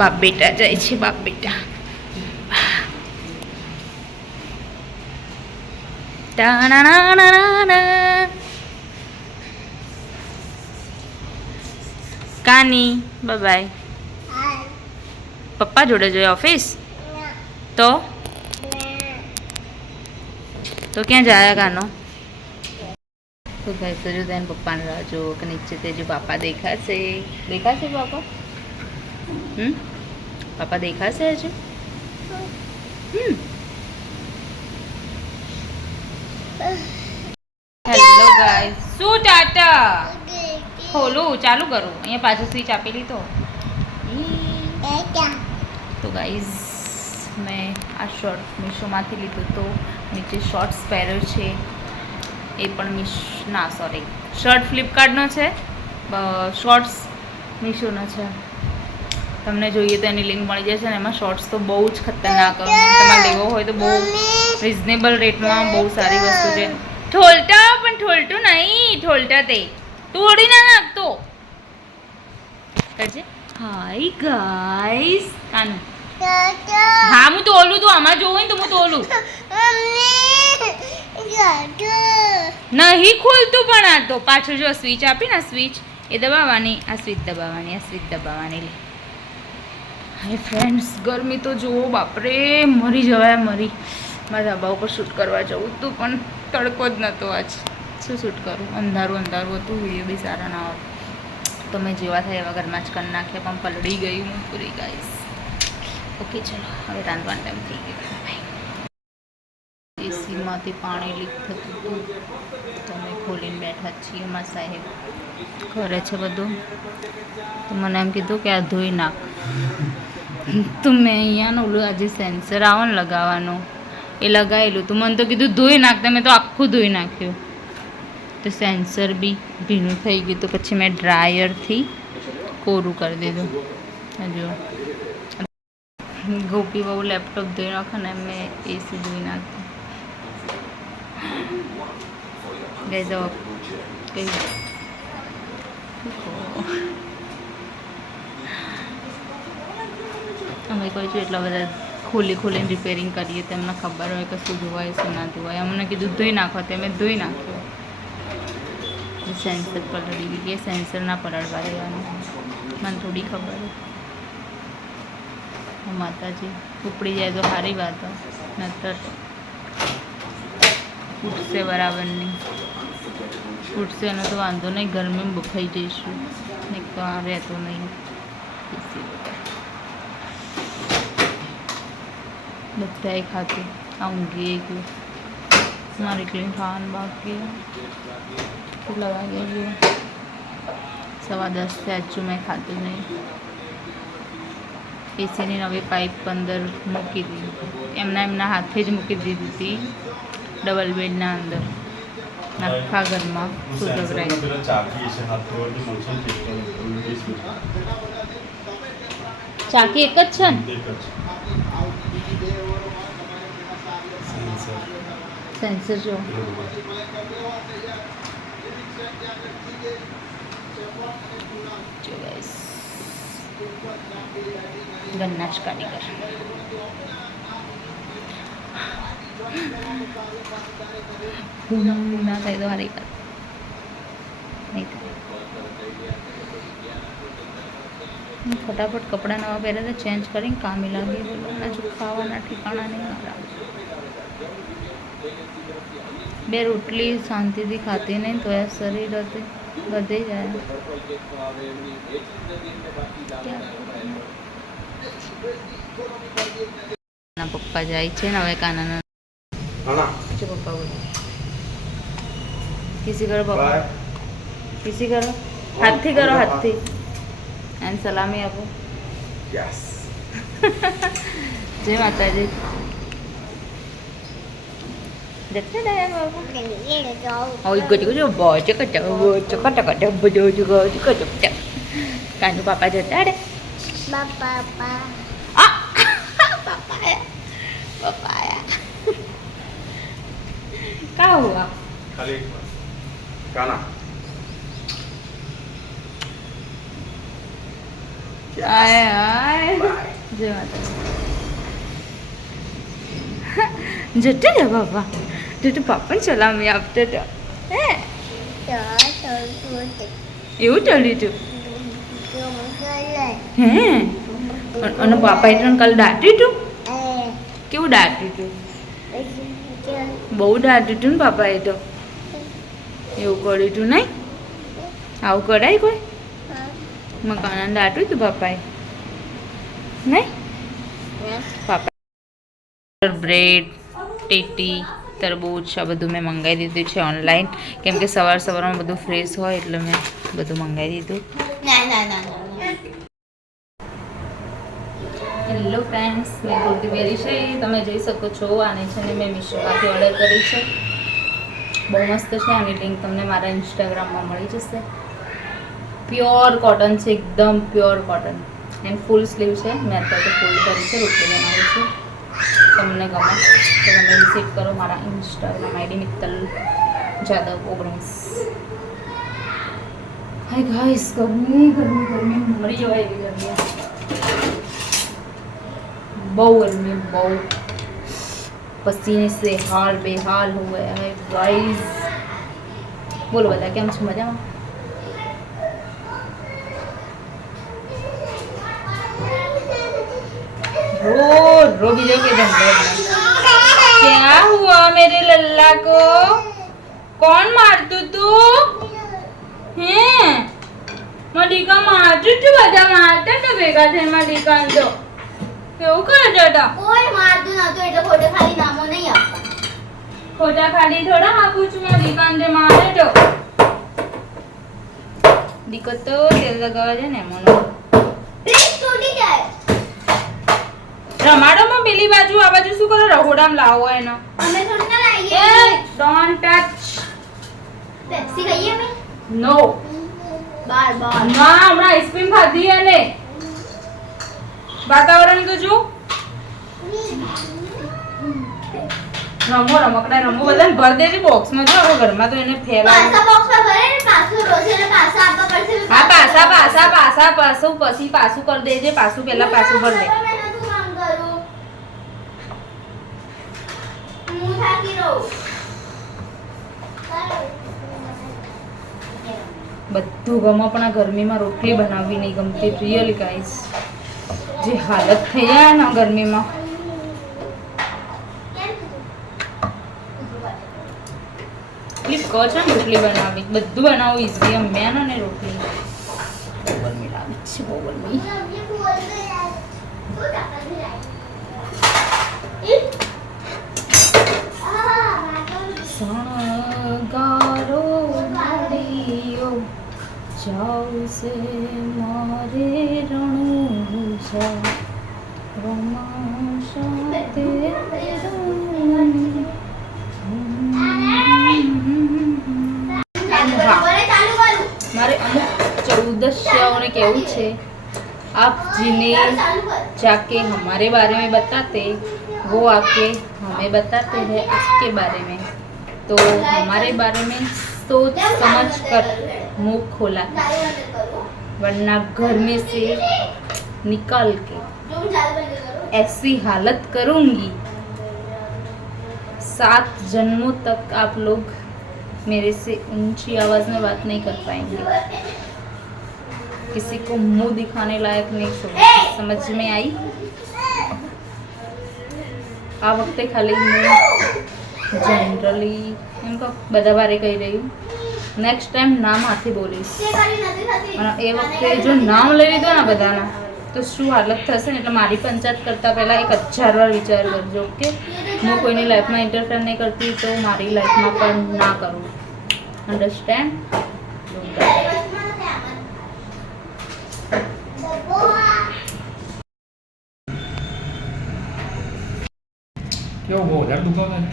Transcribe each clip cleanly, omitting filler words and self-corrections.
બાપ બેટા જાય છે, બાપ બેટા. કાની બાય બાય. પપ્પા જોડે જોઈએ ઓફિસ તો ક્યાં જાય કાનો? તો ભાઈ તો જો તેને પપ્પાને રાહ જો કે નીચે તે જો પાપા દેખાશે પાપા? પાપા દેખાશે હજુ? હેલો ગાઈસ, શું ટાટા ખોલું ચાલુ કરું? અહીંયા પાછું સ્વિચ આપેલી તો ગાઈઝ મેં આ શર્ટ મીશોમાંથી લીધું તો નીચે શોર્ટ્સ પહેર્યો છે એ પણ શર્ટ ફ્લિપકાર્ટનો છે, શોર્ટ્સ મીશોનો છે. તમને જોઈએ તો એની લિંક મળી જશે ને. એમાં શોર્ટ્સ તો બહુ જ ખતરનાક, તમારે લેવો હોય તો બહુ રિઝનેબલ રેટમાં બહુ સારી વસ્તુ છે. ઠોલટા પણ ઠોલતું નહીં, ઠોલટા તે તોડી ના નાખતો કરજે. હાય ગાઈસ કાનું હા હું તોલું, તું આમાં જોવું ને તો હું તોલું નહીં ખોલતું. પણ આ તો પાછળ જો સ્વિચ આપી ને, સ્વિચ એ દબાવવાની, આ સ્વિચ દબાવવાની, આ સ્વિચ દબાવવાની. લે હાય ફ્રેન્ડ્સ, ગરમી તો જુઓ બાપરે, મરી જવાય મરી. મારા ધાબા ઉપર શૂટ કરવા જવું હતું પણ તડકો જ નહોતો આજ. શું શૂટ કરું? અંધારું હતું, વિડીયો બી સારા ના હોત. તો મેં જેવા થાય એવા ઘરમાં જ કરી નાખ્યા, પણ પલળી ગઈ હું પૂરી ગાઈસ. ઓકે ચલો હવે રાંધવાનો ટાઈમ થઈ ગયો. ભાઈ એસીમાંથી પાણી લીક થતું હતું તો અમે ખોલીને બેઠા છીએ. અમારા સાહેબ કરે છે બધું. તો મને એમ કીધું કે આ ધોઈ નાખ. તો મેં અહીંયાનું ઓલું આજે સેન્સર આવો ને લગાવવાનું એ લગાવેલું. તો મને તો કીધું ધોઈ નાખતા, મેં તો આખું ધોઈ નાખ્યું. તો સેન્સર બી ભીનું થઈ ગયું. તો પછી મેં ડ્રાયરથી કોરું કરી દીધું. હજુ ગોપી બહુ લેપટોપ ધોઈ નાખે ને મેં એસી ધોઈ નાખી. ગઈ જાઓ કઈ અમે કોઈ છું એટલા બધા ખોલીને રિપેરિંગ કરીએ. તેમને ખબર હોય કે શું ધોવાય શું ના ધોવાય. અમને કીધું ધોઈ નાખો, તે મેં ધોઈ નાખ્યો. સેન્સર પલળી ગઈ કે સેન્સર ના પલળવા રહેવાનું, મને થોડી ખબર હોય. માતાજી ઉપડી જાય તો સારી વાત હોય, નહીતર ફૂટશે બરાબરની. ફૂટશે એનો તો વાંધો નહીં, ગરમીમાં બફાઈ જઈશું. એક તો આ રહેતો નહીં. બધાએ ખાતું આ ઊંઘી ગયું. મારે એકલી ખાવાનું બાકી. કેટલા વાગે ગયું? 10:15 હજુ મેં ખાતું નહીં. એસીની નવી પાઇપ 15 મૂકી દીધી. એમના હાથે જ મૂકી દીધી હતી ડબલ બેડના અંદર. આખા ઘરમાં સુધવરાય. ચાકી એક જ છે ને? સેન્સર જો ગાઈસ ગન્ના જ કારીગર. ના થાય તો હારી વાત નહીં થાય. ફટાફટ કપડાં નવા પહેર્યા હતા, ચેન્જ કરીને કામે લાગી. હજુ ખાવાના ઠેકાણા નહીં મારા. 2 રોટલી શાંતિથી ખાતી નહીં તો એ શરીર વધી જાય. પપ્પા જાય છે ને હવે કાનાના. પપ્પા બોલો કિસી કરો, પપ્પા કિસી કરો, હાથથી કરો, હાથથી એને સલામી આપો. જય માતાજી. કાનુ પાપા જતા રે. क्या हुआ? खाली गाना आए आए જય માતાજી. જટે ને બાપા જટે પાપા સલામી આપતે તો હે એવું ચાલ્યું તું હે અને પાપા એટલે કાલ દાટ્યું તું કેવું દાટ્યું તું બહુ દાટ્યું તું ને પાપા એ તો એવું કર્યું તું નહીં આવું કરાય કોઈ મકાન દાટ્યું તું પાપાએ નહીં પાપા બ્રેડ ટેટી તરબૂચ આ બધું મેં મંગાવી દીધું છે ઓનલાઈન કેમ કે સવારમાં બધું ફ્રેશ હોય એટલે મેં બધું મંગાવી દીધું. હેલો ફ્રેન્ડ્સ મેં કુર્તી પહેરી છે તમે જોઈ શકો છો આને છે ને મેં મીશોમાંથી ઓર્ડર કરી છે બહુ મસ્ત છે આની લિંક તમને મારા ઇન્સ્ટાગ્રામમાં મળી જશે. પ્યોર કોટન છે એકદમ pure cotton and full slew છે મેં અત્યારે ફૂલ કરી છે રોટલી બનાવી છે તમને ગમે તો તમે વિઝિટ કરો મારા Instagram ID Mittal Jadav 19. Hi guys ગરમી મરી જવાય એવી ગરમી બહુ ગરમી બહુ પસીને સે હાલ બેહાલ હો ગયા હે ગાઈસ. બોલો બધા કેમ છો મજામાં? रो बीजो के जंगल क्या हुआ मेरे लल्ला को कौन मारतू તું હે મલિકા મારતું તું બધા મારતા તો ભેગા થઈને મલિકા તો કેવું કરે જટા કોઈ મારતું નતો એટલે ખોટે ખાલી નામો નહીં આપતા ખોટા ખાલી થોડા આપું છું મલિકા ને મારે તો દીકો તો તેલ લગાવવા છે ને મોનો પ્લીઝ તૂટી જાય રમાડોમાં પેલી બાજુ આ બાજુ શું કરો રહોડામાં લાવો એનો અમે થોડી ના લાવીએ એ ડોન્ટ ટચ પેપ્સી ખાઈએ અમે નો બાર બાર ના હમણાં આઈસ્ક્રીમ ખાધી અને વાતાવરણ તો જો રમકડા રમો બધાને ભર દેજે બોક્સમાં જો હવે ઘરમાં તો એને ફેલાવ પાસા બોક્સમાં ભરે ને પાછું રોજે પાસા આપવા પડશે હા પાછું પછી પાછું કરી દેજે પાછું પહેલા પાછું ભર દે હું થાકી રહું બધું ગમે પણ આ ગરમીમાં રોટલી બનાવવી નહીં ગમતી રિયલી ગાઈસ જે હાલત થઈ જાય ને ગરમીમાં એટલી કચ ને રોટલી બનાવવી બધું બનાવવું ઈઝી મેં ને રોટલી બહુ ગરમી લાગે છે બહુ ગરમી સણગારો મારીઓ જાવશે મારે રણું જા રમાશા તે મારે અમુક चौदस्याओं केवू छे आप जिन्हें जाके हमारे बारे में बताते वो आके हमें बताते हैं आपके बारे में तो हमारे बारे में सोच समझ कर मुंह खोला वरना घर में से निकाल के ऐसी हालत करूंगी 7 जन्मों तक आप लोग मेरे से ऊंची आवाज में बात नहीं कर पाएंगे किसी को मुंह दिखाने लायक नहीं समझ में आई आ वक्त खाली जनरली इनको बदा बारे कही रही हूँ नेक्स्ट टाइम नाम हाथी बोलीश ए वक्ते जो नाम लई लीधो ना बधाना तो શું હાલત થશે ને એટલે મારી પંચાયત કરતા પહેલા 1000 વાર વિચાર કરજો કે હું કોઈની લાઈફમાં ઇન્ટરફેર નહીં કરતી તો મારી લાઈફમાં પણ ના કરું અંડરસ્ટેન્ડ કેવો બહુ યાર દુકાન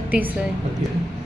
અતિશય અત્યારે